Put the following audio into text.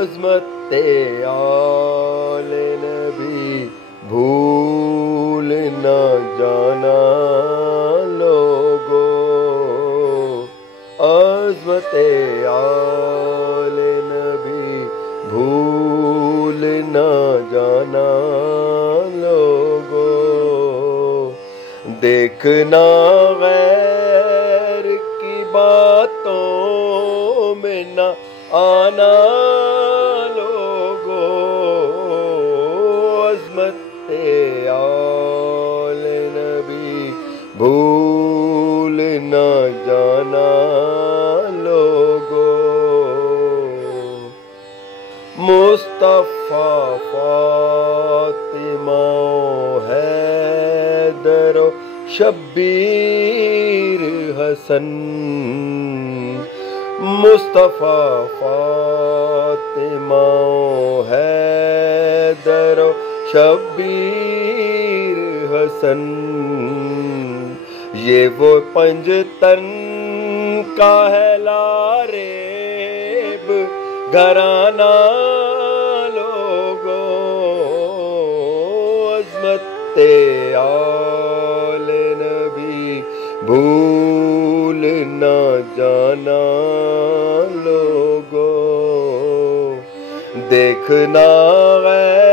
عظمت آل نبی بھول نہ جانا لوگو، عظمت آل نبی بھول نہ جانا لوگو، دیکھنا غیر کی باتوں میں نہ آنا لوگو، عظمت آل نبی بھول نہ جانا لوگو، مصطفیٰ فاطمہ حیدر و شبیر حسن، مصطفیٰ فاطمہ حیدر و شبیر حسن، یہ وہ پنجتن کا ہے لاریب گھرانہ لوگو، عظمت آل نبی بھول نہ جانا لوگو، دیکھنا غیر